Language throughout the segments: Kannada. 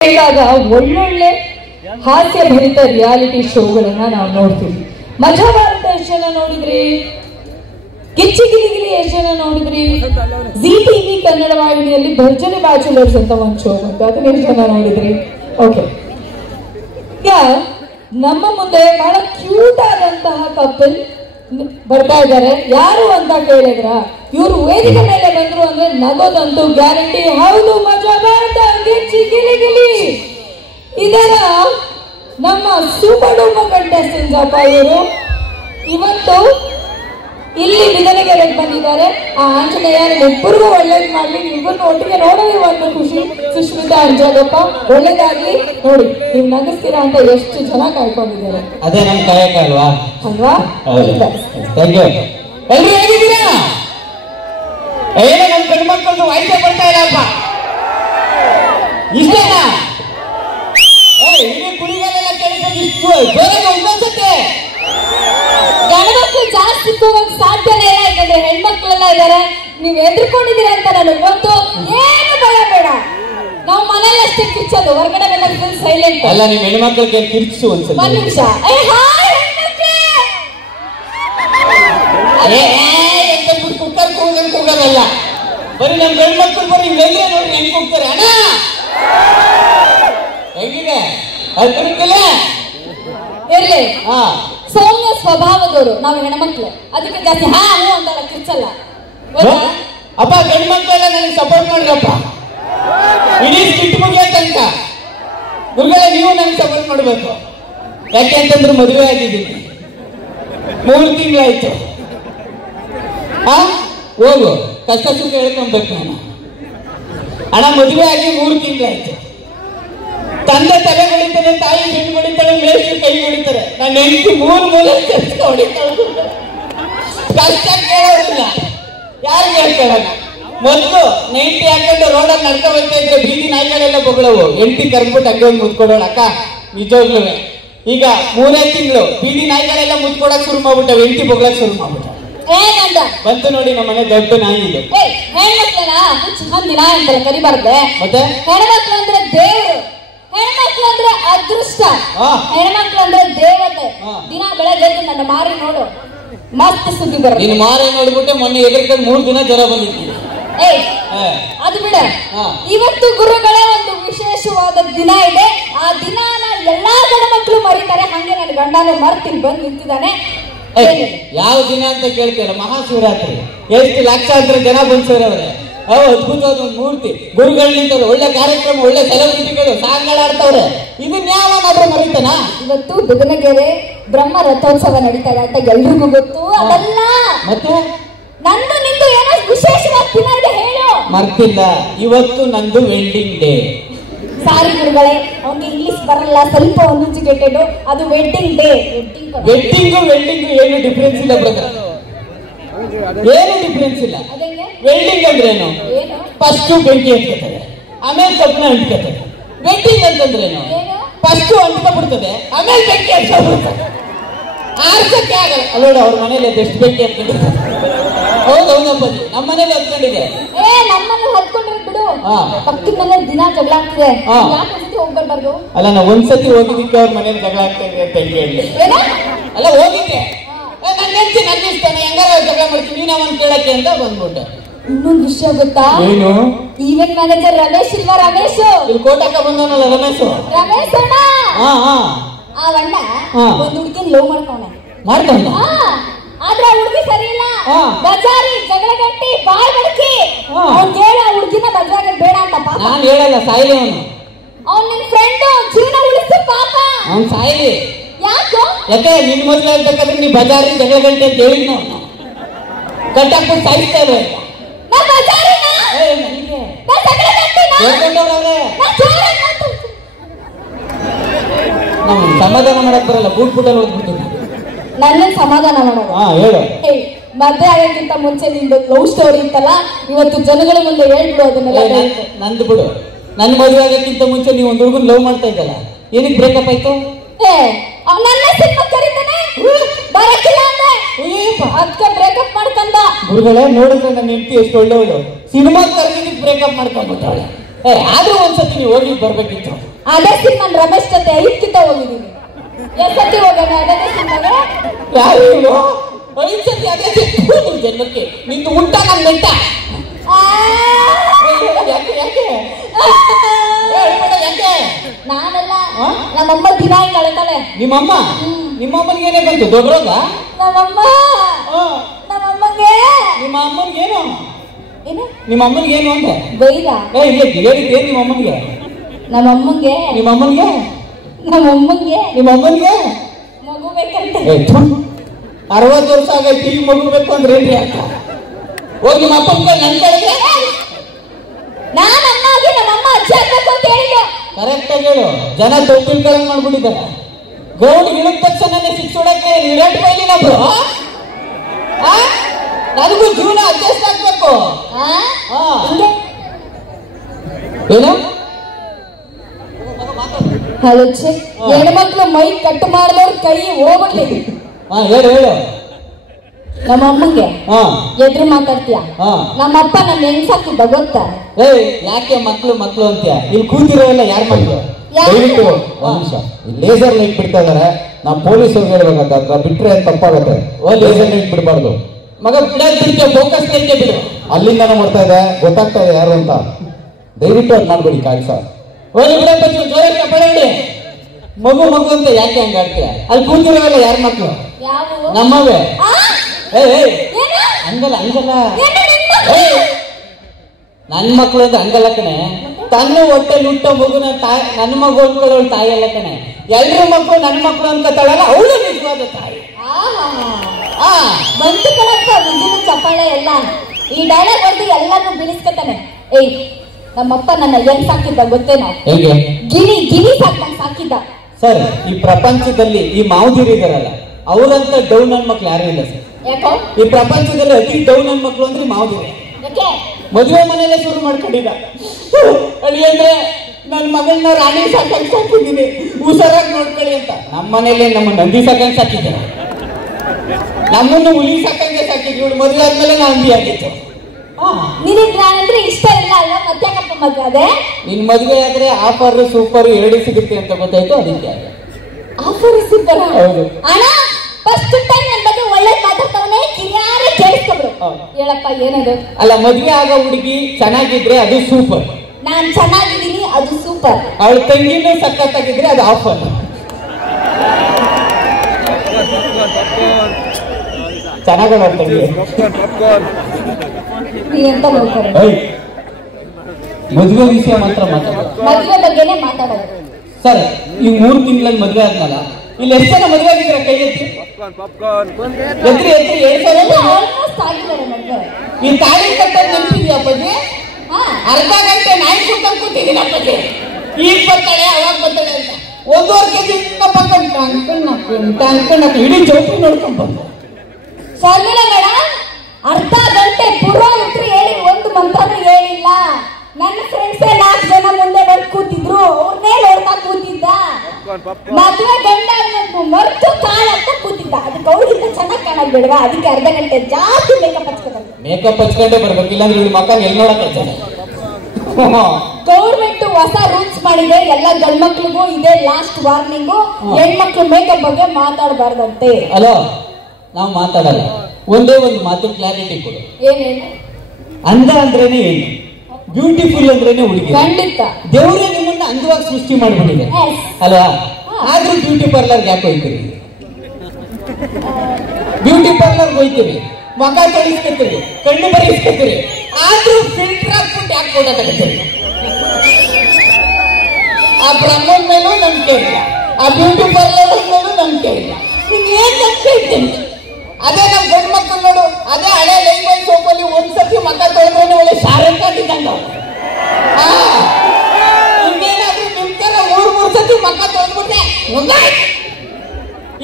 ಇವಾಗ ಒಳ್ಳೊಳ್ಳೆ ಹಾಸ್ಯ ಭರಿತ ರಿಯಾಲಿಟಿ ಶೋಗಳನ್ನ ನಾವು ನೋಡ್ತೀವಿ. ಮಜಾ ಭಾರತ ಎಷ್ಟು ಜನ ನೋಡಿದ್ರಿ? ಕಿಚ್ಚಿ ಗಿಲಿಗಿಲಿ ಎಷ್ಟು ಜನ ನೋಡಿದ್ರಿ? ಜಿ ಟಿವಿ ಕನ್ನಡ ವಾಹಿನಿಯಲ್ಲಿ ಭರ್ಜರಿ ಬ್ಯಾಚುಲರ್ಸ್ ಅಂತ ಒಂದು ಶೋ ಬಂತು, ಅದನ್ನ ಎಷ್ಟು ಜನ ನೋಡಿದ್ರಿ? ಓಕೆ, ಈಗ ನಮ್ಮ ಮುಂದೆ ಬಹಳ ಕ್ಯೂಟ್ ಆದಂತಹ ಕಪಲ್ ಬರ್ತಾ ಇದ್ದಾರೆ. ಯಾರು ಅಂತ ಕೇಳಿದ್ರ, ಇವರು ವೇದಿಕೆ ಮೇಲೆ ಬಂದ್ರು ಅಂದ್ರೆ ನಗೋದಂತೂ ಗ್ಯಾರಂಟಿ. ಹೌದು, ಮಜಾ ಭಾರತ ಕಿಚ್ಚಿ ಗಿಲಿಗಿಲಿ ಇದರ ನಮ್ಮ ಸೂಪರ್ ಡೂಪರ್ ಕಂಟೆಸ್ಟೆಂಟ್ಸ್ ಅಪ್ಪ ಇವರು. ಇವತ್ತು ಇಲ್ಲಿ ವಿಧಾನಗೆರೆಗೆ ಬಂದಿದ್ದಾರೆ. ಆ ಆಂಜನೇಯ ಇಬ್ಬರಿಗೂ ಒಳ್ಳೇದು ಮಾಡ್ಲಿ, ಇಬ್ಬರನ್ನ ಒಟ್ಟಿಗೆ ನೋಡೋದೇ ಒಂದು ಖುಷಿ. ಸುಶ್ಮಿತಾ ಅಂಜಾಗಪ್ಪ ಒಳ್ಳೇದಾಗ್ಲಿ. ನೋಡಿ, ನೀವು ನಗಿಸ್ತೀರಾ ಅಂತ ಎಷ್ಟು ಜನ ಕಾಯ್ಕೊಂಡಿದ್ದಾರೆ. ಅದೇ ನಮ್ ಕಾಯಕ ಅಲ್ವಾ ಅಲ್ವಾ? Thank you. ಎಲ್ರು ಹೇಗಿದ್ದೀರಾ? ಏನು ನಮ್ ಗಂಡ್ಮಕ್ಳದ್ದು ವಾಯ್ಸೆ ಬರ್ತಾ ಇಲ್ಲಪ್ಪ, ಇಷ್ಟೇನಾ? ಇಡೀ ಕುಡಿಗಳೆಲ್ಲ ಕೇಳಿದ್ರೆ ಇಷ್ಟು ಜೋರಾಗಿ ಒಂದೊಂದ್ಸತ್ತೆ ಗಂಡ್ಮಕ್ಳು ಜಾಸ್ತಿ ಹೋಗಕ್ ಸಾಧ್ಯನೇ ಇಲ್ಲ, ಯಾಕಂದ್ರೆ ಹೆಣ್ಮಕ್ಳೆಲ್ಲ ಇದಾರೆ. ನೀವ್ ಎದ್ರುಕೊಂಡಿದ್ದೀರಾ ಅಂತ ನಾನು ಇವತ್ತು ಏನು ಭಯ ಬೇಡ. ನಾವು ಮನೇಲಿ ಅಷ್ಟೇ ಕಿರ್ಚೋದು, ಹೊರಗಡೆ ಎಲ್ಲ ಫುಲ್ ಸೈಲೆಂಟ್. ಅಲ್ಲ, ನಿಮ್ ಹೆಣ್ಮಕ್ಳಿಗೆ ಕಿರ್ಚು ಒಂದ್ಸಲ. ಒಂದ್ ನಿಮಿಷ. ಕುಕ್ಕರ್ ಕೂಗಂಗ್ ಕೂಗಲ್ಲ, ಬರೀ ನಮ್ ಗಂಡ್ ಮಕ್ಕಳು ಬರೀ ಇವೆಲ್ಲ ನೋಡಿ ಹೆಂಗ್ ಕೂಗ್ತಾರೆ. ಅಣ್ಣ ಹೆಂಗಿದೆ ಅದು ತಿರುಗಿಲ್ಲ ಇರ್ಲಿ. ಸೌಮ್ಯ ಸ್ವಭಾವದವರು ನಾವು ಹೆಣ್ಮಕ್ಳು, ಅದಕ್ಕೆ ಜಾಸ್ತಿ ಹಾ ಹೂ ಅಂತಲ್ಲ, ಕಿರ್ಚಲ್ಲ. ಅಪ್ಪ ಗಂಡ್ ಮಕ್ಕಳೆಲ್ಲ ನನಗೆ ಸಪೋರ್ಟ್ ಮಾಡ್ರಪ್ಪ, ಇಡೀ ಸ್ಕಿಟ್ ಮುಗಿಯೋ ತನಕ. ಗುರುಗಳೇ, ನೀವು ನನಗೆ ಸಪೋರ್ಟ್ ಮಾಡ್ಬೇಕು. ಯಾಕೆ ಅಂತಂದ್ರೆ ಮದುವೆ ಆಗಿದ್ದೀನಿ, 3 ತಿಂಗಳಾಯ್ತು. ಹೋಗು, ಕಷ್ಟ ಸುಖ ಹೇಳ್ಕೊಬೇಕು ನಾನು. ಹಣ ಮದುವೆ ಆಗಿ 3 ತಿಂಗಳಾಯ್ತು. ತಂದೆ ತಲೆ ಹೊಡಿತಾರೆ, ತಾಯಿ ಹೆಣ್ಣು ಹೊಡಿತಾಳೆ, ಮೇಷ್ಟ್ರು ಕೈ ಹೊಡಿತಾರೆ. ನನ್ನ ಹೆಂಡತಿ 3 ಮೂಲೆ ಹೊಡಿತಾಳೆ. ಕಷ್ಟ ಕೇಳೋದಿಲ್ಲ, ಯಾರು ಹೇಳ್ತಾಳ? ಮೊದಲು ನೈಂಟಿ ಹಾಕೊಂಡು ರೋಡಲ್ಲಿ ನಡ್ಕೊ ಬರ್ತಾ ಇದ್ರೆ ಬೀದಿ ನಾಯಿಗಳೆಲ್ಲ ಬೊಗಳವು. ಹೆಂಡತಿ ಕರ್ಬಿಟ್ಟು ಹಂಗೆ ಒಂದು ಮುತ್ಕೊಡೋಳ. ಅಕ್ಕ ನಿಜವಾಗ್ಲೂ ಈಗ 3ನೇ ತಿಂಗಳು ಬೀದಿ ನಾಯಿಗಳೆಲ್ಲ ಮುತ್ಕೊಡಕ್ ಶುರು ಮಾಡ್ಬಿಟ್ಟವು, ಹೆಂಡತಿ ಬೊಗಳಕ್ ಶುರು ಮಾಡ್ಬಿಟ್ಟ. ಬಂತು ನೋಡಿ ನಮ್ಮ ಮನೆ ದೊಡ್ಡ ನಾಯಿ ಇದೆ. ದಿನ ಅಂತಾರೆ ಕರಿಬಾರ್ದೆ. ಮತ್ತೆ ಹೆಣ್ಮಕ್ಳು ಅಂದ್ರೆ ದೇವರು, ಹೆಣ್ಮಕ್ಳು ಅಂದ್ರೆ ಅದೃಷ್ಟ, ಹೆಣ್ಮಕ್ಳು ಅಂದ್ರೆ ದೇವತೆ. ದಿನ ಬೆಳಗ್ಗೆ ನನ್ನ ಮಾರಿ ನೋಡು, ಮಸ್ತ್ ಸುದ್ದಿ ಬರುತ್ತೆ. ನೀನು ಮಾರಿ ನೋಡ್ಬಿಟ್ಟೆ ಮೊನ್ನೆ ಎದುರ್ಕೊಂಡು 3 ದಿನ ಜ್ವರ ಬಂದಿದ್ದೀನಿ. ಅದು ಬಿಡ, ಇವತ್ತು ಗುರುಗಳೇ ಒಂದು ವಿಶೇಷವಾದ ದಿನ ಇದೆ. ಆ ದಿನಾನ ಎಲ್ಲಾ ಗಂಡ್ಮಕ್ಳು ಮರೀತಾರೆ, ಹಂಗೆ ನನ್ನ ಗಂಡನು ಮರ್ತೀನಿ ಬಂದು ನಿಂತಿದ್ದಾನೆ. ಯಾವ ದಿನ ಅಂತ ಕೇಳ್ತೀರ? ಮಹಾಶಿವರಾತ್ರಿ. ಎಷ್ಟು ಲಕ್ಷಾಂತರ ಜನ ಬಂದು ಸೇರವ್ರೆ. ಅದ್ಭುತವಾದ ಒಂದು ಮೂರ್ತಿ. ಗುರುಗಳು ನಿಂತವ್ರೆ, ಒಳ್ಳೆ ಕಾರ್ಯಕ್ರಮ, ಒಳ್ಳೆ ಸೆಲೆಬ್ರಿಟಿಗಳು ಸಾಂಗಳಾಡ್ತವ್ರೆ. ಇದನ್ನ ಯಾವನಾದ್ರೂ ಮರೀತಾನ? ಇವತ್ತು ಬುಧನಗೆರೆ ಬ್ರಹ್ಮ ರಥೋತ್ಸವ ನಡೀತಾ ಇದೆ ಅಂತ ಎಲ್ರಿಗೂ ಗೊತ್ತು. ಅದಲ್ಲ ಮತ್ತೆ ನಂದು ನಿಂದು ಏನೋ ವಿಶೇಷವಾದ ದಿನ ಇದೆ, ಹೇಳು. ಮರ್ತಿಲ್ಲ, ಇವತ್ತು ನಂದು ವೆಡ್ಡಿಂಗ್ ಡೇ. ಸಾರಿ ಗುರುಗಳೇ, ಅವ್ನಿಗೆ ಇಂಗ್ಲಿಷ್ ಬರಲ್ಲ, ಸ್ವಲ್ಪ ಅನ್ಎಜುಕೇಟೆಡ್. ಅದು ವೆಡ್ಡಿಂಗ್ ಡೇ. ವೆಡ್ಡಿಂಗು ವೆಡ್ಡಿಂಗು ಏನು ಡಿಫ್ರೆನ್ಸ್ ಇಲ್ಲ ಬ್ರದರ್, ಏನು ಡಿಫ್ರೆನ್ಸ್ ಇಲ್ಲ. ವೆಲ್ಡಿಂಗ್ ಅಂದ್ರೆ ಏನು? ಫಸ್ಟ್ ಬೆಂಕಿ ಹಚ್ಕೊತಾರೆ, ಆಮೇಲೆ ಕಬ್ಬನ ಅಂಟ್ಕೊತಾರೆ. ವೆಡ್ಡಿಂಗ್ ಅಂತಂದ್ರೇನು? ಫಸ್ಟ್ ಅಂಟ್ಕೊಬಿಡ್ತದೆ, ಆಮೇಲೆ ಬೆಂಕಿ ಹಚ್ಕೊಬಿಡ್ತಾರೆ. ಆರ್ಸಕ್ಕೆ ಆಗಲ್ಲ. ಅಲ್ಲೋಡ, ಅವ್ರ ಮನೇಲಿ ಎಷ್ಟು ಬೆಂಕಿ ಹತ್ಕೊಂಡಿರ್ತಾರೆ. ಹೌದೌದಪ್ಪಿ, ನಮ್ಮ ಮನೇಲಿ ಹತ್ಕೊಂಡಿದೆ. ನಮ್ಮಲ್ಲಿ ಹತ್ಕೊಂಡ್ರೆ ಬಿಡು, ಪಕ್ಕದ ಮನೇಲಿ ದಿನ ಜಗಳ ಆಗ್ತಿದೆ, ಯಾಕೆ ಹೋಗ್ಬರ್ಬಾರ್ದು? ಅಲ್ಲ, ನಾ ಒಂದ್ಸತಿ ಹೋಗಿದ್ದಕ್ಕೆ ಅವ್ರ ಮನೇಲಿ ಜಗಳ ಆಗ್ತಾ ಇದೆ ಅಂತ ಹೇಳಿ. ಅಲ್ಲ, ಹೋಗಿದ್ದೆ, ನನ್ನ ಹೆಂಡತಿ ನನ್ನ ಇಷ್ಟನೇ, ಹೆಂಗಾರ ಜಗಳ ಮಾಡ್ತೀನಿ, ನೀನು ಅವನ್ ಕೇಳಕ್ಕೆ ಅಂತ ಬಂದ್ಬಿಟ್ಟೆ. ಇನ್ನೊಂದು ವಿಷಯ ಗೊತ್ತಾ? ಏನು? ಈವೆಂಟ್ ಮ್ಯಾನೇಜರ್ ರಮೇಶ್ ಇಲ್ವಾ? ರಮೇಶ್ ಇಲ್ಲಿ ಕೋಟಕ್ಕ ಬಂದವನಲ್ಲ ರಮೇಶ್. ರಮೇಶ್ ಅಣ್ಣ, ಆ ಅಣ್ಣ ಒಂದು ಹುಡುಗಿನ ಲವ್ ಮಾಡ್ತಾನೆ. ಆದ್ರೆ ಆ ಹುಡುಗಿ ಸರಿ ಇಲ್ಲ, ಬಜಾರಿ, ಜಗಳ ಗಟ್ಟಿ, ಬಾಯ್ ಬಡ್ಕಿ. ಅವ್ನ್ ಹೇಳ ಆ ಹುಡುಗಿನ ಮದ್ವೆಗೆ ಬೇಡ ಅಂತ. ಪಾಪ ನಾನು ಹೇಳಲ್ಲ, ಸಾಯಿಲಿ ಅವನು. ಅವ್ನ್ ನಿನ್ ಫ್ರೆಂಡ್, ಜೀವನ ಉಳಿಸು ಪಾಪ. ಅವ್ನ್ ಸಾಯಿಲಿ. ಯಾಕೋ? ಯಾಕೆ ನಿನ್ ಮದ್ವೆ ಆಗ್ಬೇಕಾದ್ರೆ ನೀ ಬಜಾರಿ ಜಗಳ ಗಂಟೆ ಅಂತ ಹೇಳಿದ್ನ ಅವನು ಕಟ್ಟಾಕ್ಬಿಟ್ಟು ಸಾಯಿಸ್ತಾ ಇರೋ. ನಮ್ ಸಮಾಧಾನ ಮಾಡಕ್ ಬರಲ್ಲ, ಬೂಟ್ ಬೂಟಲ್ಲಿ ಹೋಗ್ಬಿಡ್ತೀನಿ. ನನ್ನ ಸಮಾಧಾನ ಮಾಡೋದು ಹೇಳು. ಮದ್ವೆ ಆಗಕ್ಕಿಂತ ಮುಂಚೆ ನಿಂದು ಲವ್ ಸ್ಟೋರಿ ಇತ್ತಲ್ಲ, ಇವತ್ತು ಜನಗಳ ಮುಂದೆ ಹೇಳ್ಬಿಡು ಅದನ್ನೆಲ್ಲ. ನಂದು ಬಿಡು, ನನ್ನ ಮದುವೆ ಆಗಕ್ಕಿಂತ ಮುಂಚೆ ನೀವು ಒಂದು ಹುಡುಗನ್ ಲವ್ ಮಾಡ್ತಾ ಇದ್ದಲ್ಲ, ಏನಕ್ಕೆ ಬ್ರೇಕಪ್ ಆಯ್ತು? ನನ್ನ ಸಿನಿಮಾ ಕರೀತಾನೆ ಬರಕ್ಕಿಲ್ಲ ಅಂದ್ರೆ ಅದಕ್ಕೆ ಬ್ರೇಕಪ್ ಮಾಡ್ಕೊಂಡ. ಗುರುಗಳೇ, ನೋಡಿದ್ರೆ ನನ್ನ ಹೆಂಡತಿ ಎಷ್ಟು ಒಳ್ಳೆಯವಳು, ಸಿನಿಮಾ ಕರೀಲಿಕ್ಕೆ ಬ್ರೇಕಪ್ ಮಾಡ್ಕೊಂಡ್ಬಿಟ್ಟಾಳೆ. ಆದ್ರೂ ಒಂದ್ಸತಿ ನೀವು ಹೋಗಿ ಬರ್ಬೇಕಿತ್ತು. ಅದೇ ಸಿನಿಮಾ ರಮೇಶ್ ಜೊತೆ 5 ಕಿತ ಹೋಗಿದ್ದೀನಿ. ಎಷ್ಟತಿ ಹೋಗೋಣ ಅದೇ ಸಿನಿಮಾಗೆ? ಯಾರು 5 ಸತಿ ಅದೇ ನಿಮ್ ಜನ್ಮಕ್ಕೆ ನಿಂದು ಊಟ ನಮ್ ನೆಟ್ಟ. ಯಾಕೆ ಯಾಕೆ ಯಾಕೆ? ನಾನಲ್ಲ, ನಮ್ಮಮ್ಮ ದಿನ ಹಿಂಗ್ ಅಳ್ತಾಳೆ. ನಿಮ್ಮಮ್ಮನಿಗೆ ಏನೇ ಬಂತು ದೊಡ್ಡರೋಗ? ನಮ್ಮಮ್ಮಗೆ ನಿಮ್ಮ ಅಮ್ಮನಿಗೇನು ಏನು? ನಿಮ್ಮ ಅಮ್ಮನಿಗೇನು ಅಂದೆ? ಬೈದ ಇಲ್ಲ ಹೇಳಿದ್ದೆ ನಿಮ್ಮ ಅಮ್ಮನಿಗೆ. ನಮ್ಮಮ್ಮಂಗೆ ಮಗು ಬೇಕಂತ. 60 ವರ್ಷ ಆಗೈತಿ, ಈಗ ಮಗು ಬೇಕು ಅಂದ್ರೆ ಏನ್ರಿ ಅರ್ಥ? ಹೋಗಿ ನಿಮ್ಮ ಅಪ್ಪನಿಗೆ ನನ್ ಕಡೆಗೆ ನಾನು ಅಮ್ಮಗೆ ನಮ್ಮಮ್ಮ ಅಜ್ಜಿ ಆಗ್ಬೇಕು ಅಂತ ಹೇಳಿದ್ದು. ಕರೆಕ್ಟ್ ಆಗಿ ಹೇಳು. ಜನ ತೊಟ್ಟಿಲ್ಗಳನ್ನ ಮಾಡ್ಬಿಟ್ಟಿದ್ದಾರೆ. ಗೌಡ್ ಇಳಿದ ತಕ್ಷಣನೇ ಸಿಕ್ಸ್ ಹೊಡಕ್ಕೆ ವಿರಾಟ್ ಕೊಹ್ಲಿ ನಬ್ರು. ನನಗೂ ಜೀವನ ಅಡ್ಜಸ್ಟ್ ಆಗ್ಬೇಕು. ಏನು ಹೆಣ್ಮಕ್ಳು ಮೈ ಕಟ್ ಮಾಡಿದವ್ರ ಕೈ ಹೋಗ್ಬಿಡ್ಲಿ. ಹೇಳು. ನಮ್ಮಮ್ಮಂಗೆ ಎದುರು ಮಾತಾಡ್ತೀಯ? ನಮ್ಮಪ್ಪ ನನ್ನ ಹೆಂಗ್ ಸಾಕಿದ್ದ ಗೊತ್ತಾ? ಯಾಕೆ ಮಕ್ಳು ಅಂತ್ಯ? ಇಲ್ಲಿ ಕೂತಿರೋ ಎಲ್ಲ ಯಾರ ಮಕ್ಳು? ದಯವಿಟ್ಟು ಒಂದ್ ನಿಮಿಷ, ಲೇಸರ್ ಲೈಟ್ ಬಿಡ್ತಾ ಇದಾರೆ. ನಾವು ಪೊಲೀಸರು ಹೇಳ್ಬೇಕಂತ, ಅಥವಾ ಬಿಟ್ರೆ ತಪ್ಪಾಗುತ್ತೆ. ಲೇಸರ್ ಲೈಟ್ ಬಿಡಬಾರ್ದು. ಮಗ ಫೋಕಸ್ ಬಿಡು. ಅಲ್ಲಿಂದಾನೆ ಮಾಡ್ತಾ ಇದೆ, ಗೊತ್ತಾಗ್ತಾ ಇದೆ ಯಾರು ಅಂತ. ದಯವಿಟ್ಟು ಅದ್ ಮಾಡ್ಬೇಡಿ ಕಾಯ್ಸ. ಮಗು ಅಂತ ಯಾಕೆ ಹಂಗ ಆಡ್ತೀಯ? ಅಲ್ಲಿ ಕೂತಿರೋಲ್ಲ ಯಾರ ಮಕ್ಳು? ನಮ್ಮವೇ. ಹಂಗಲ್ಲ ನನ್ ಮಕ್ಳು ಅಂತ ಹಂಗಲ್ಲ ಕಣೆ. ತನ್ನ ಹೊಟ್ಟೆಲಿ ಹುಟ್ಟೋ ಮಗುನ ನನ್ನ ಮಗು ಅನ್ಕೊಳ್ಳೋಳು ತಾಯಿ ಅಲ್ಲ ಕಣೆ. ಎಲ್ರ ಮಕ್ಳು ನನ್ನ ಮಕ್ಳು ಅನ್ಕೋತಾಳಲ್ಲ, ಅವಳು ನಿಜವಾದ ತಾಯಿ. ಬಂತು ಕಣಪ್ಪ ಮುಂದಿನ ಚಪ್ಪಾಳೆ ಎಲ್ಲ. ಈ ಡೈಲಾಗ್ ಹೊಡೆದು ಎಲ್ಲಾನು ಬಿಡಿಸ್ಕೊತಾನೆ. ನಮ್ಮಪ್ಪ ನನ್ನ ಹೆಂಗ್ ಸಾಕಿದ್ದ ಗೊತ್ತೇನೋ? ಹೇಗೆ? ಗಿಣಿ ಸಾಕಿದ್ದ. ಸರ್, ಈ ಪ್ರಪಂಚದಲ್ಲಿ ಈ ಮಾವುದಿರಿದಾರಲ್ಲ, ಅವರಂತ ಡೌನ್ ನನ್ ಮಕ್ಳು ಯಾರು ಇಲ್ಲ ಸರ್. ಈ ಪ್ರಪಂಚದಲ್ಲಿ ಅತಿ ಡೌನ್ ನನ್ ಮಕ್ಳು ಅಂದ್ರೆ ಮಾವುದಿರಿ. ಮದುವೆ ಮನೆಯಲ್ಲೇ ಶುರು ಮಾಡ್ಕೊಂಡಿದ್ದ. ಅಳಿ ಅಂದ್ರೆ ನನ್ ಮಗಳನ್ನ ರಾಣಿ ಸಾಕಂಗ್ ಸಾಕಿದ್ದೀನಿ, ಹುಷಾರಾಗಿ ನೋಡ್ಕೊಳ್ಳಿ ಅಂತ. ನಮ್ಮ ಮನೇಲಿ ನಮ್ಮ ನಂದಿ ಸಾಕಂಗ್ ಸಾಕಿದ್ದಾರೆ, ನಮ್ಮನ್ನು ಹುಲಿ ಸಾಕಂಗೆ ಸಾಕಿದ್ವಿ. ಇವಳು ಮದುವೆ ಆದ್ಮೇಲೆ ನಾ ಹಂದಿ ಆಗಿತ್ತು. ನಿನಗ್ ನಾನಂದ್ರೆ ಇಷ್ಟ ಇಲ್ಲ ಅಲ್ವಾ? ಮತ್ತೆ ಮದ್ವೆ ಅದೇ. ನಿನ್ ಮದುವೆ ಆದ್ರೆ ಆಫರ್ ಸೂಪರ್ 2 ಸಿಗುತ್ತೆ ಅಂತ ಗೊತ್ತಾಯ್ತು, ಅದಕ್ಕೆ. Offer super? ಹೌದು. ಅಣ್ಣ ಫಸ್ಟ್ ಟೈಮ್ ನನ್ನ ಬಗ್ಗೆ ಒಳ್ಳೆದ್ ಮಾತಾಡ್ತಾವನೆ, ಕಿರಿಯಾರೆ ಕೇಳಿಸ್ಕೊಬ್ರು. ಹೇಳಪ್ಪ ಏನದು? ಅಲ್ಲ, ಮದ್ವೆ ಆಗೋ ಹುಡುಗಿ ಚೆನ್ನಾಗಿದ್ರೆ ಅದು ಸೂಪರ್. ನಾನ್ ಚೆನ್ನಾಗಿದ್ದೀನಿ, ಅದು ಸೂಪರ್. ಅವಳ ತಂಗಿನೂ ಸಖತ್ತಾಗಿದ್ರೆ ಅದು ಆಫರ್. ಚೆನ್ನಾಗಿ ಮದುವೆ ವಿಷಯ ಮಾತ್ರ ಮದುವೆ ಬಗ್ಗೆನೇ ಮಾತಾಡೋದು ಸರ್. ಈ 3 ತಿಂಗಳಲ್ಲಿ ಮದುವೆ ಆದ್ನಲ್ಲ, ಇಲ್ಲಿ ಎಷ್ಟು ಜನ ಮದುವೆ ಆಗಿದ್ರೆ ಕೈ ಎತ್ತಿ. ಈ ತಾಳಿ ಕಟ್ಟೋದು ನೆನಪಿದ್ಯಾ ಅಪ್ಪಾಜಿ? ಅರ್ಧ ಗಂಟೆ ನಾಯಿ ಕೂತ್ಕೊಂಡು ಕೂತಿದ್ದೀನಿ ಅಪ್ಪಾಜಿ. ಈಗ ಬರ್ತಾಳೆ ಅವಾಗ ಬರ್ತಾಳೆ ಅಂತ 1.5 kg ಅನ್ಕೊಂಡು ಇಡೀ ಚೌಟ್ರಿ ನೋಡ್ಕೊಂಡ್ ಬಂದು. ಶರ್ಮಿಳಾ ಮೇಡಮ್, ಅರ್ಧ ಗಂಟೆ ಪುರೋಹಿತರು ಹೇಳಿ ಒಂದು ಮಂತ್ರನೂ ಹೇಳಿಲ್ಲ. ನನ್ನ ಫ್ರೆಂಡ್ಸೇ 4 ಜನ ಮುಂದೆ ಬಂದು ಕೂತಿದ್ರು, ಅವ್ರನ್ನೇ ನೋಡ್ತಾ ಕೂತಿದ್ದ. ಮದುವೆ ಗಂಡ ಮರ್ತು ಕಾಣಂತ ಕೂತಿದ್ದ. ಅದಕ್ಕೆ ಅವ್ರಿಗಿಂತ ಚೆನ್ನಾಗಿ ಕಾಣಕ್ ಬೇಡವಾ? ಅದಕ್ಕೆ ಅರ್ಧ ಗಂಟೆ ಜಾಸ್ತಿ ಮೇಕಪ್ ಹಚ್ಕೊಂಡೇ ಬರ್ಬೇಕು, ಇಲ್ಲಾಂದ್ರೆ ಇವ್ರ ಮಕ್ಕ ಎಲ್ಲಿ ನೋಡಕ್. ಗೌರ್ಮೆಂಟ್ ಹೊಸ ರೂಲ್ಸ್ ಮಾಡಿದೆ, ಎಲ್ಲ ಗಂಡ್ಮಕ್ಳಿಗೂ ಇದೆ ಲಾಸ್ಟ್ ವಾರ್ನಿಂಗು. ಹೆಣ್ಮಕ್ಳು ಮೇಕಪ್ ಬಗ್ಗೆ ಮಾತಾಡಬಾರ್ದಂತೆ. ಅಲೋ, ನಾವು ಮಾತಾಡಲ್ಲ. ಒಂದೇ ಒಂದು ಮಾತು ಕ್ಲಾರಿಟಿ ಕೊಡು. ಏನೇನು? ಅಂದ ಅಂದ್ರೇನೆ ಏನು, ಬ್ಯೂಟಿಫುಲ್ ಅಂದ್ರೇನೆ ಹುಡುಗಿ. ಖಂಡಿತ ದೇವರೇ ನಿಮ್ಮನ್ನ ಅಂದವಾಗಿ ಸೃಷ್ಟಿ ಮಾಡ್ಬಿಟ್ಟಿದೆ ಅಲ್ವಾ? ಆದ್ರೂ ಬ್ಯೂಟಿ ಪಾರ್ಲರ್ಗೆ ಯಾಕೆ ಹೋಗ್ತೀವಿ? ಬ್ಯೂಟಿ ಪಾರ್ಲರ್ಗೆ ಹೋಗ್ತೀವಿ, ಮಗ ತೊಳಿಸ್ಕೊತೀವಿ, ಕಣ್ಣು ಬರೀಸ್ಕೊತೀವಿ, ಆದ್ರೂ ಫಿಲ್ಟರ್ ಹಾಕ್ಬಿಟ್ಟು ಯಾಕೆ ಫೋಟೋ ತಗೋತೀವಿ? ಆ ಬ್ರಹ್ಮನ್ ಮೇಲೂ ನಂಬಿಕೆ ಇಲ್ಲ, ಆ ಬ್ಯೂಟಿ ಪಾರ್ಲರ್ ಮೇಲೂ ನಂಬಿಕೆ ಇಲ್ಲ. ಏನ್ ನಂಬಿಕೆ ಇದ್ದೀನಿ? ಅದೇ ನಮ್ ಗಂಡು ಮಕ್ಕಳು ನೋಡು, ಅದೇ ಹಳೆ ಲೈಫ್ ಸೋಪಲ್ಲಿ ಒಂದ್ಸತಿ ಮಕ್ಕ ತೊಳೆದ್ರೆ ಒಳ್ಳೆ ಶಾರುಖ್ ಖಾನ್ ಇದ್ದಂಗ. ಇನ್ನೇನಾದ್ರೂ ನಿಮ್ ತರ 3 ಸತಿ ಮಕ್ಕ ತೊಳೆದ್ಬಿಟ್ರೆ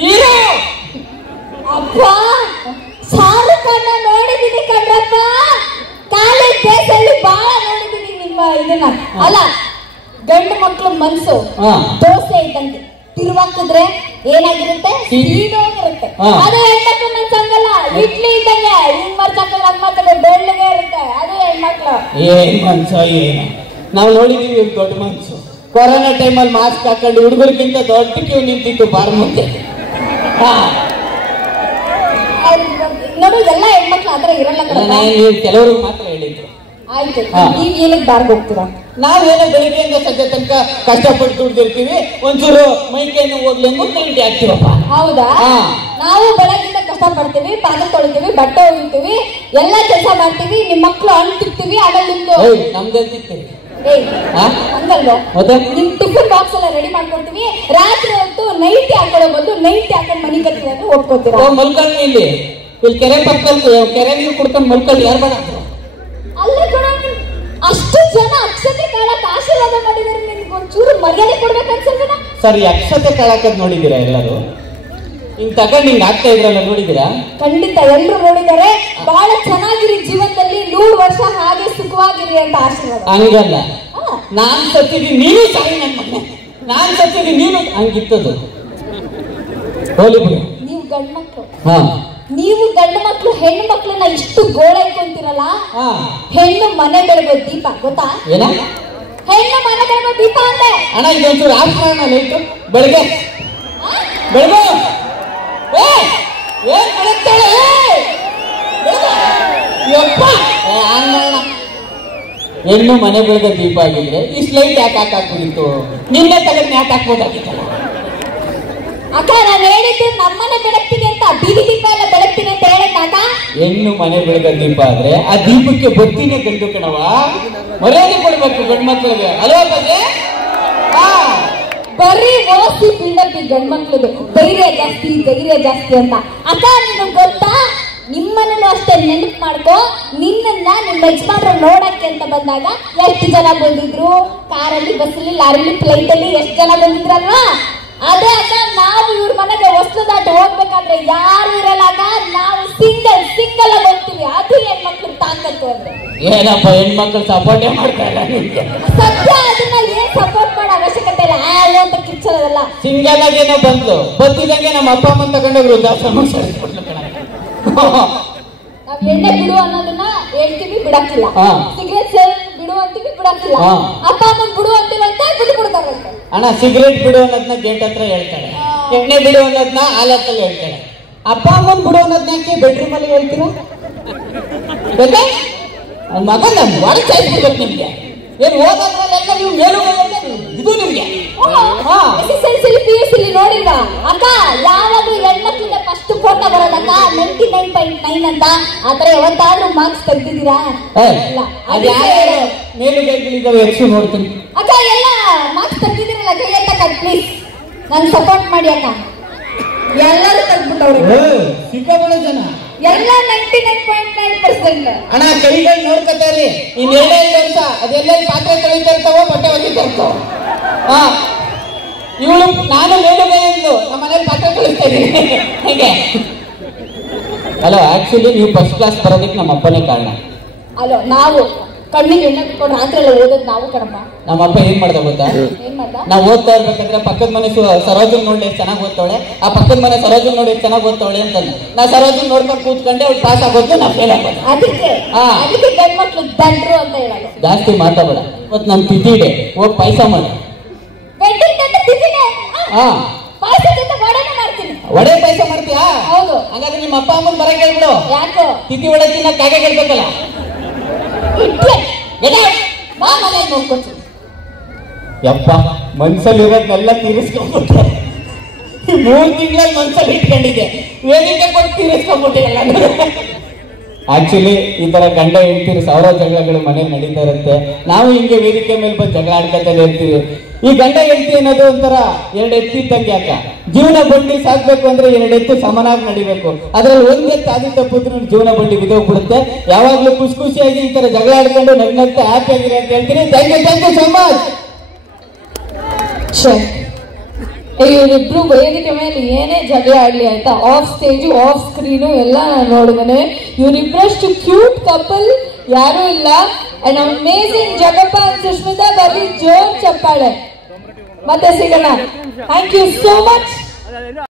ಹೀರೋ. ಅಪ್ಪ, ಶಾರುಖ್ ಖಾನ್ ನೋಡಿದೀನಿ ಕಣ್ರಪ್ಪ, ಕಾಲೇಜ್ ಡೇಸಲ್ಲಿ ಬಹಳ ನೋಡಿದೀನಿ ನಿಮ್ಮ ಇದನ್ನ. ಅಲ್ಲ, ಗಂಡು ಮಕ್ಳು ಮನ್ಸು ದೋಸೆ ಇದ್ದಂಗೆ, ತಿರುವಾಕಿದ್ರೆ ಏನಾಗಿರುತ್ತೆ? ಸೀದೋಗಿರುತ್ತೆ. ಅದು ಹೆಣ್ಮಕ್ಳು ಮನ್ಸು ಹಂಗಲ್ಲ, ಇಡ್ಲಿ ಇದ್ದಂಗೆ ಹಿಂಗ್ ಮರ್ಚಾಕ ಹಂಗ್ ಮಾತಾಡ ಬೆಳ್ಳಗೆ ಇರುತ್ತೆ. ಅದು ಹೆಣ್ಮಕ್ಳು ಏನ್ ಮನ್ಸ ಏನು ನಾವು ನೋಡಿದೀವಿ ಇವ್ರು ದೊಡ್ಡ ಮನ್ಸು. ಕೊರೋನಾ ಟೈಮಲ್ಲಿ ಮಾಸ್ಕ್ ಹಾಕೊಂಡು ಹುಡುಗರಿಗಿಂತ ದೊಡ್ಡ ಕ್ಯೂ ನಿಂತಿತ್ತು ಬಾರ್ ಮುಂದೆ. ನೋಡು ಎಲ್ಲ ಹೆಣ್ಮಕ್ಳು ಆತರ ಇರಲ್ಲ. ನೀವು ಕೆಲವ್ರಿಗೆ ಮಾತ್ರ ಹೇಳಿದ್ರು. ಆಯ್ತು, ನೀವ್ ಏನಕ್ಕೆ ಬಾರ್ಗೆ ಹೋಗ್ತೀರಾ? ನಾವೇನೋ ಬೆಳಿಗ್ಗೆಯಿಂದ ಸದ್ಯ ತನಕ ಕಷ್ಟಪಟ್ಟು ದುಡ್ದಿರ್ತೀವಿ, ಒಂಚೂರು ಮೈಕೈನು ಹೋಗ್ಲಿ ಅಂದ್ಬಿಟ್ಟು ನೈಟಿ ಹಾಕ್ತಿವಪ್ಪ. ಹೌದಾ? ನಾವು ಬೆಳಗ್ಗಿಂದ ಕಷ್ಟ ಪಡ್ತೀವಿ, ಪಾತ್ರೆ ತೊಳಿತೀವಿ, ಬಟ್ಟೆ ಒಗಿತೀವಿ, ಎಲ್ಲಾ ಕೆಲಸ ಮಾಡ್ತೀವಿ. ನಿಮ್ ಮಕ್ಳು ಅಂಟಿರ್ತೀವಿ, ಆಮೇಲೆ ನಿಮ್ದು ನಮ್ದಿರ್ತೀವಿ ಹಂಗಲ್ವ? ನಿಮ್ ಟಿಫಿನ್ ಬಾಕ್ಸ್ ಎಲ್ಲ ರೆಡಿ ಮಾಡ್ಕೊಳ್ತೀವಿ. ರಾತ್ರಿ ಹೊತ್ತು ನೈಟಿ ಹಾಕೊಳ್ಳೋ ಬದಲು ನೈಟಿ ಹಾಕೊಂಡು ಮನಿ ಕತ್ತೀವಿ ಅಂತ ಒಪ್ಕೋತೀರಾ? ಮಲ್ಕೊಂಡು ಇಲ್ಲಿ ಕೆರೆ ಪಕ್ಕದಲ್ಲಿ ಕೆರೆ ನೀರು ಕುಡ್ಕೊಂಡು ಮಲ್ಕೊಂಡು ಯಾರು ಬೇಡ ಅಲ್ಲ ಕಣ, ಅಷ್ಟು ಜನ ಅಕ್ಷತೆ ಕಾಳಕ್ಕೆ ಆಶೀರ್ವಾದ ಮಾಡಿದಾರೆ, ನಿಮ್ಗೆ ಒಂಚೂರು ಮರ್ಯಾದೆ ಕೊಡ್ಬೇಕನ್ಸಲ್ವೇನ? ಸರಿ, ಅಕ್ಷತೆ ಕಾಳಕ್ಕದ್ ನೋಡಿದೀರಾ ಎಲ್ಲರೂ? ಹಿಂಗ್ ತಗೊಂಡ್ ಹಿಂಗ್ ಆಗ್ತಾ ಇದ್ರಲ್ಲ, ನೋಡಿದೀರಾ? ಖಂಡಿತ ಎಲ್ರು ನೋಡಿದ್ದಾರೆ. ಬಹಳ ಚೆನ್ನಾಗಿರಿ ಜೀವನದಲ್ಲಿ, 100 ವರ್ಷ ಹಾಗೆ ಸುಖವಾಗಿರಿ ಅಂತ ಆಶೀರ್ವಾದ. ಹಂಗಲ್ಲ, ನಾನ್ ಸತ್ತಿದ್ದೀನಿ ನೀನು ಸಾಯಿ, ನನ್ನ ಮನೆ ನಾನ್ ಸತ್ತಿದ್ದೀನಿ ನೀನು, ಹಂಗಿತ್ತದು. ಹೋಲಿ ಬಿಡು. ನೀವು ಗಂಡು ಮಕ್ಳು, ನೀವು ಗಂಡು ಮಕ್ಳು ಹೆಣ್ಣು ಮಕ್ಳನ್ನ ಇಷ್ಟು ಗೋಳೈಕೊಂತೀರಲ್ಲ. ಹೆಣ್ಣು ಮನೆ ಬೆಳಗೋ ದೀಪ ಗೊತ್ತಾ? ಏನ ಹೆಣ್ಣು ಮನೆ ಬೆಳಗೋ ದೀಪ ಅಂದೆ. ಅಣ್ಣ ಇದೊಂಚೂರು ಆಫ್ ಮಾಡೋಣ ಲೈಟು. ಬೆಳಗ್ಗೆ ಬೆಳಗ್ಗೆ ಹೆಣ್ಣು ಮನೆ ಬೆಳಗೋ ದೀಪ ಆಗಿದ್ರೆ ಇಷ್ಟು ಲೈಟ್ ಯಾಕೆ ಹಾಕಾಕ್ಬಿಟ್ಟಿತ್ತು? ನಿನ್ನೆ ತಗೊಂಡು ಯಾಕೆ ಹಾಕ್ಬೋದಾಗಿತ್ತಲ್ಲ? ಅಕ್ಕ, ನಾನು ಹೇಳಿದ್ದು ನಮ್ಮನೆ ಬೆಳಗ್ತೀನಿ ಅಂತ, ಬೀದಿ ದೀಪ ಎಲ್ಲ ಬೆಳಗ್ತೀನಿ ಅಂತ ಹೇಳಕ್ಕಾಗ? ಹೆಣ್ಣು ಮನೆ ಬೆಳಗೋ ದೀಪ ಆದ್ರೆ ಆ ದೀಪಕ್ಕೆ ಬತ್ತಿನೇ ಗಂಡು ಕಣವ, ಮರ್ಯಾದೆ ಕೊಡ್ಬೇಕು ಗಂಡು ಮಕ್ಳಿಗೆ ಅಲ್ವಾ ಬಗ್ಗೆ? ಬರೀ ಓಸಿ ಬಿಲ್ಡಪ್ ಈ ಗಂಡು ಮಕ್ಳದು, ಧೈರ್ಯ ಜಾಸ್ತಿ ಧೈರ್ಯ ಜಾಸ್ತಿ ಅಂತ. ಅಕ್ಕ, ನಿನಗ್ ಗೊತ್ತಾ, ನಿಮ್ಮನ್ನು ಅಷ್ಟೇ ನೆನಪು ಮಾಡ್ಕೋ. ನಿನ್ನನ್ನ ನಿಮ್ಮ ಯಜಮಾನ್ರು ನೋಡಕ್ಕೆ ಅಂತ ಬಂದಾಗ ಎಷ್ಟು ಜನ ಬಂದಿದ್ರು? ಕಾರಲ್ಲಿ, ಬಸ್ಸಲ್ಲಿ, ಲಾರಿಲಿ, ಫ್ಲೈಟ್ ಅಲ್ಲಿ ಎಷ್ಟು ಜನ ಬಂದಿದ್ರಲ್ವಾ? ಅದೇ ಅಕ್ಕ, ನಾವು ಇವ್ರ ಮನೆಗೆ ಹೊಸ್ಲು ದಾಟಿ ಹೋಗ್ಬೇಕಾದ್ರೆ ಯಾರು ಇರಲ್ಲ ಅಕ್ಕ, ನಾವು ಸಿಂಗಲ್ ಆಗಿ ಹೋಗ್ತೀವಿ. ಅದು ಹೆಣ್ಮಕ್ಳು ತಾಕತ್ತು ಅಂದ್ರೆ. ಏನಪ್ಪ, ಹೆಣ್ಮಕ್ಳು ಸಪೋರ್ಟೇ ಮಾಡ್ತಾರೆ ಸತ್ಯ, ಅದನ್ನ ಏನ್ ಸಪೋರ್ಟ್ ಮಾಡೋ ಅವಶ್ಯಕತೆ ಇಲ್ಲ. ಅಂತ ಕಿಚ್ಚಲ್ಲ, ಸಿಂಗಲ್ ಆಗಿ ಏನೋ ಬಂದ್ಲು, ಬತ್ತಿದಂಗೆ ನಮ್ಮ ಅಪ್ಪ ಅಮ್ಮನ ತಗೊಂಡೋಗ್ರು ವೃದ್ಧಾಶ್ರಮ ಸೇರಿಸ್ಬಿಟ್ಲು ಕಣ. ನಾವ್ ಎಣ್ಣೆ ಬಿಡು ಅನ್ನೋದನ್ನ ಹೇಳ್ತೀವಿ, ಬಿಡಕ್ಕಿಲ್ಲ. ಸಿಗರೇಟ್ ಸೇರಿ ಬಿಡು ಅಂತೀವಿ, ಬಿಡಕ್ಕಿಲ್ಲ. ಅಪ್ಪ ಅಮ್ಮನ್ ಬಿಡು ಅಂತೀವಂತೆ, ಬಿಡ್ತಾರಂತೆ. ಅಣ್ಣ, ಸಿಗರೇಟ್ ಬಿಡು ಅನ್ನೋದನ್ನ ಗೇಟ್ ಹತ್ರ ಹೇಳ್ತಾಳೆ, ಎಣ್ಣೆ ಬಿಡು ಅನ್ನೋದನ್ನ ಹಾಲ್ ಹತ್ತಲ್ಲಿ ಹೇಳ್ತಾಳೆ. ಅಪ್ಪ ಅಮ್ಮನ್ ಬಿಡು ಅನ್ನೋದನ್ನ ಯಾಕೆ ಬೆಡ್ರೂಮ್ ಅಲ್ಲಿ ಹೇಳ್ತೀರಾ? ಮಗ ನಮ್ ಒಳ ಚಾಯ್ಸ್ಬಿಡ್ಬೇಕು ನಿಮ್ಗೆ. ಏನ್ ಓದೋದ್ರಲ್ಲೆಲ್ಲ ನೀವು ಮೇಲು ಇದು ನಿಮ್ಗೆ SSLC PUC ನೋಡಿಲ್ವಾ ಅಕ್ಕ? ಯಾವಾಗ್ಲೂ ಹೆಣ್ಮಕ್ಳಿಂದ ಫಸ್ಟ್ ಫೋಟೋ ಬರೋದಕ್ಕ 99.9 ಅಂತ. ಆತರ ಯಾವತ್ತಾದ್ರೂ ಮಾರ್ಕ್ಸ್ ತೆಗ್ದಿದ್ದೀರಾ? ಮೇಲುಗೈಗಳಿದ್ದಾವೆ, ಎಷ್ಟು ನೋಡ್ತೀನಿ ಅಕ್ಕ. ಎಲ್ಲ ಮಾರ್ಕ್ಸ್ ತೆಗ್ದಿದ್ದೀರಲ್ಲ, ಕೈ ಎತ್ತಕ್ಕ ಪ್ಲೀಸ್, ನನ್ ಸಪೋರ್ಟ್ ಮಾಡಿ ಅಕ್ಕ. ಎಲ್ಲರೂ ತೆಗ್ದ್ಬಿಟ್ಟವ್ರೆ, ಸಿಕ್ಕಾಬಳೆ ಜನ ಎಲ್ಲ 99.9%. ಅಣ್ಣ, ಕೈಗಳು ನೋಡ್ಕೊತಾರೆ. ಇನ್ 2 ವರ್ಷ ಅದೆಲ್ಲ ಪಾತ್ರೆ ತೊಳಿತಾ ಇರ್ತಾವ, ಬಟ್ಟೆ ಒಗಿತಾ ಇರ್ತಾವ. ಇವಳು ನಾನು ಮೇಲುಗೈ ಇದ್ಲು, ನಮ್ಮ ಮನೇಲಿ ಪಾತ್ರೆ ತೊಳಿತಾ ಇದ್ದೀನಿ ಹೇಗೆ? ಅಲ್ಲ, ಆಕ್ಚುಲಿ ನೀವು ಫಸ್ಟ್ ಕ್ಲಾಸ್ ಬರೋದಕ್ಕೆ ನಮ್ಮ ಅಪ್ಪನೇ ಕಾರಣ. ಅಲ್ಲ, ನಾವು ಕಣ್ಣಿಗೆ ಎಣ್ಣೆ ಬಿಟ್ಕೊಂಡು ರಾತ್ರಿ ಎಲ್ಲ ಓದೋದು ನಾವು ಕಣಪ್ಪ. ನಮ್ಮ ಅಪ್ಪ ಏನ್ ಮಾಡ್ದ ಗೊತ್ತಾ? ನಾವು ಓದ್ತಾ ಇರ್ಬೇಕಾದ್ರೆ ಪಕ್ಕದ ಮನೆ ಸರೋಜನ್ ನೋಡಿ ಎಷ್ಟು ಚೆನ್ನಾಗಿ ಓದ್ತಾಳೆ, ಆ ಪಕ್ಕದ ಮನೆ ಸರೋಜನ್ ನೋಡಿ ಎಷ್ಟು ಚೆನ್ನಾಗಿ ಓದ್ತಾಳೆ ಅಂತ ನಾ ಸರೋಜನ್ ನೋಡ್ಕೊಂಡು ಕೂತ್ಕೊಂಡೆ, ಅವ್ಳು ಪಾಸ್ ಆಗೋದು, ನಾವು ಫೇಲ್ ಆಗೋದು. ಅದಕ್ಕೆ ಗಂಡ್ ಮಕ್ಳು ದಂಡ್ರು ಅಂತ ಹೇಳಲ್ಲ. ಜಾಸ್ತಿ ಮಾತಾಡ. ಇವತ್ತು ನಮ್ ತಿಥಿ ಇದೆ, ಹೋಗಿ ಪಾಯಸ ಮಾಡು. ವಡೆ ಪಾಯಸ ಮಾಡ್ತೀಯಾ? ಹೌದು. ಹಾಗಾದ್ರೆ ನಿಮ್ಮ ಅಪ್ಪ ಅಮ್ಮನ್ ಬರ ಕೇಳ್ಬಿಡು. ಯಾಕೋ? ತಿಥಿ ವಡೆ ತಿನ್ನ ಕಾಗೆ ಕೇಳ್ಬೇಕಲ್ಲ. ಯಪ್ಪ, ಮನ್ಸಲ್ಲಿ ಇರೋದನ್ನೆಲ್ಲ ತೀರಿಸ್ಕೊಂಡ್ಬಿಟ್ಟೆ. 3 ತಿಂಗಳಲ್ಲಿ ಮನ್ಸಲ್ಲಿ ಇಟ್ಕೊಂಡಿದ್ದೆ, ವೇದಿಕೆ ಕೊಟ್ಟು ತೀರಿಸ್ಕೊಂಡ್ಬಿಟ್ಟೆ ಎಲ್ಲ. ಆಕ್ಚುಲಿ ಈ ತರ ಗಂಡ ಹೆಂಡ್ತೀರಿ ಸಾವಿರ ಜಗಳಗಳು ಮನೇಲಿ ನಡೀತಾ ಇರುತ್ತೆ. ನಾವು ಹಿಂಗೆ ವೇದಿಕೆ ಮೇಲೆ ಬಂದು ಜಗಳ ಆಡ್ಕೊತಾನೆ ಇರ್ತೀವಿ. ಈ ಗಂಡ ಹೆಂಡ್ತಿ ಅನ್ನೋದು ಒಂಥರ 2 ಎತ್ತು ಇದ್ದಂಗೆ. ಯಾಕ ಜೀವನ ಬಂಡಿ ಸಾಕ್ಬೇಕು ಅಂದ್ರೆ 2 ಎತ್ತು ಸಮನಾಗಿ ನಡಿಬೇಕು. ಅದ್ರಲ್ಲಿ 1 ಎತ್ತು ಆದಿ ತಪ್ಪಿದ್ರೆ ಜೀವನ ಬಂಡಿ ಬಿದ್ದೋಗ್ಬಿಡುತ್ತೆ. ಯಾವಾಗ್ಲೂ ಖುಷಿಯಾಗಿ ಈ ತರ ಜಗಳ ಆಡ್ಕೊಂಡು ನಗ್ನಗ್ತಾ ಹ್ಯಾಪಿ ಆಗಿರಿ ಅಂತ ಹೇಳ್ತೀನಿ. Thank you so much. ಇವರಿಬ್ರು ವೇದಿಕೆ ಮೇಲೆ ಏನೇ ಜಗಳ ಆಡ್ಲಿ ಆಯ್ತಾ, ಆಫ್ ಸ್ಟೇಜು ಆಫ್ ಸ್ಕ್ರೀನು ಎಲ್ಲ ನೋಡಿದಾನೆ. ಇವರಿಬ್ರಷ್ಟು ಕ್ಯೂಟ್ ಕಪಲ್ ಯಾರು ಇಲ್ಲ. And amazing Jagappa and Sushmita, ಬರೀ ಜೋರ್ ಚಪ್ಪಾಳೆ. ಮತ್ತೆ ಸಿಗೋಣ. Thank you so much.